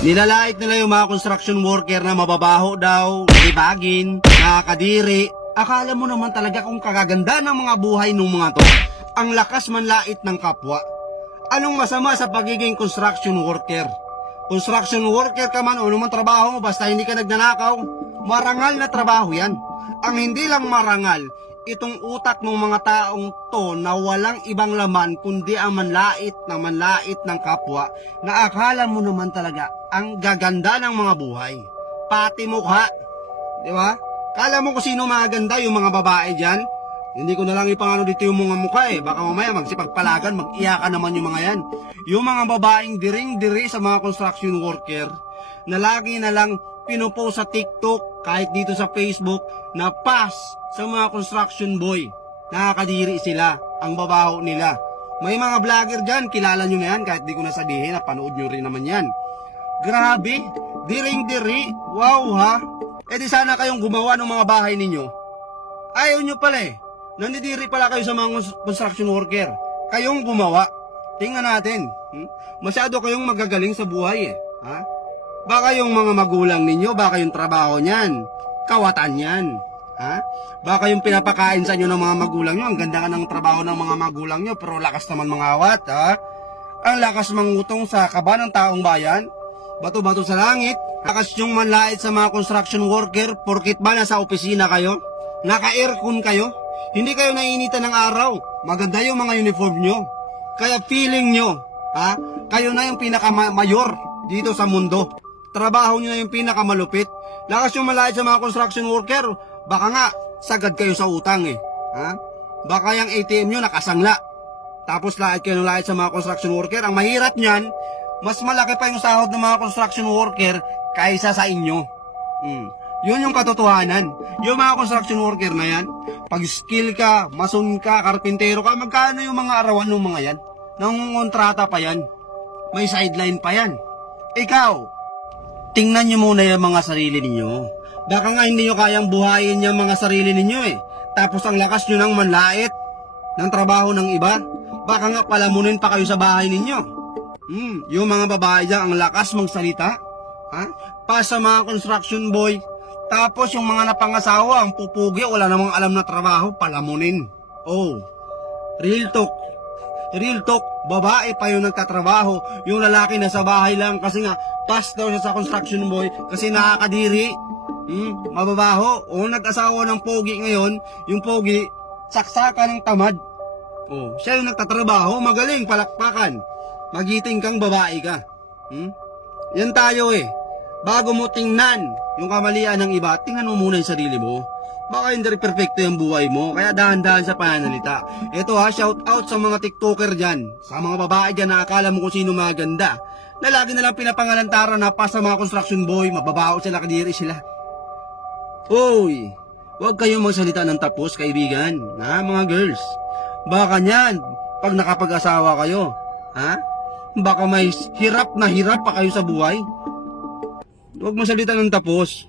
Nilalait nila yung mga construction worker na mababaho daw, libagin, nakakadiri. Akala mo naman talaga kung kagaganda ng mga buhay ng mga to. Ang lakas manlait ng kapwa. Anong masama sa pagiging construction worker? Construction worker ka man o naman trabaho mo, basta hindi ka nagnanakaw, marangal na trabaho yan. Ang hindi lang marangal, itong utak ng mga taong to na walang ibang laman kundi ang manlait ng kapwa, na akala mo naman talaga ang gaganda ng mga buhay. Pati mukha, di ba? Kala mo kung sino maganda, yung mga babae dyan? Hindi ko na lang ipangano dito yung mga mukha baka mamaya magsipagpalagan, mag-iyakan naman yung mga yan. Yung mga babaeng diring-diri sa mga construction worker na lagi na lang pinupost sa TikTok, kahit dito sa Facebook, na pass sa mga construction boy. Nakakadiri sila, ang babaho nila. May mga vlogger dyan, kilala nyo na yan, kahit di ko nasabihin, napanood nyo rin naman yan. Grabe, diring-diri, wow ha. Di sana kayong gumawa ng mga bahay ninyo. Ayaw nyo pala nandidiri pala kayo sa mga construction worker. Kayong gumawa. Tingnan natin. Masyado kayong magagaling sa buhay ha? Baka yung mga magulang ninyo, baka yung trabaho niyan, kawatan yan. Ha? Baka yung pinapakain sa inyo ng mga magulang nyo, ang ganda ng trabaho ng mga magulang nyo, pero lakas naman mangawat. Ha? Ang lakas mangutong sa kaba ng taong bayan. Bato-bato sa langit. Lakas yung manlait sa mga construction worker, porkit ba nasa opisina kayo? Naka-aircon kayo? Hindi kayo naiinitan ng araw. Maganda yung mga uniform nyo. Kaya feeling nyo, kayo na yung pinaka-mayor dito sa mundo. Trabaho nyo na yung pinaka-malupit. Lakas yung manlait sa mga construction worker. Baka nga, sagad kayo sa utang Baka yung ATM nyo nakasangla. Tapos lait kayo ng lait sa mga construction worker. Ang mahirap nyan, mas malaki pa yung sahod ng mga construction worker kaysa sa inyo. Yun yung katotohanan. Yung mga construction worker na yan, pag skill ka, mason ka, karpintero ka, magkano yung mga arawan ng mga yan? Nangungontrata pa yan. May sideline pa yan. Ikaw, tingnan nyo muna yung mga sarili ninyo. Baka nga hindi nyo kayang buhayin yung mga sarili ninyo Tapos ang lakas nyo ng manlait ng trabaho ng iba. Baka nga palamunin pa kayo sa bahay ninyo. Yung mga babae dyan, ang lakas magsalita. Pa sa mga construction boy. Tapos yung mga napangasawa, ang pupugi, wala namang alam na trabaho, palamunin. Real talk. Real talk, babae pa yung nagtatrabaho. Yung lalaki nasa bahay lang kasi nga, pass daw siya sa construction boy kasi nakakadiri. Mababaho. Nag-asawa ng pogi ngayon, yung pogi, saksaka ng tamad. Siya yung nagtatrabaho, magaling, palakpakan. Magiting kang babae ka. Yan tayo Bago mo tingnan yung kamalian ng iba, tingnan mo muna yung sarili mo. Baka hindi perfecto yung buhay mo, kaya dahan-dahan sa pananalita. Ito shout out sa mga TikToker dyan, sa mga babae dyan na akala mo kung sino maganda, na lagi nalang pinapangalantara na pa sa mga construction boy, mababaho sila, kadiri sila. Huwag kayong magsalita ng tapos, kaibigan, mga girls. Baka nyan, pag nakapag-asawa kayo, baka may hirap na hirap pa kayo sa buhay. Huwag masalita ng tapos.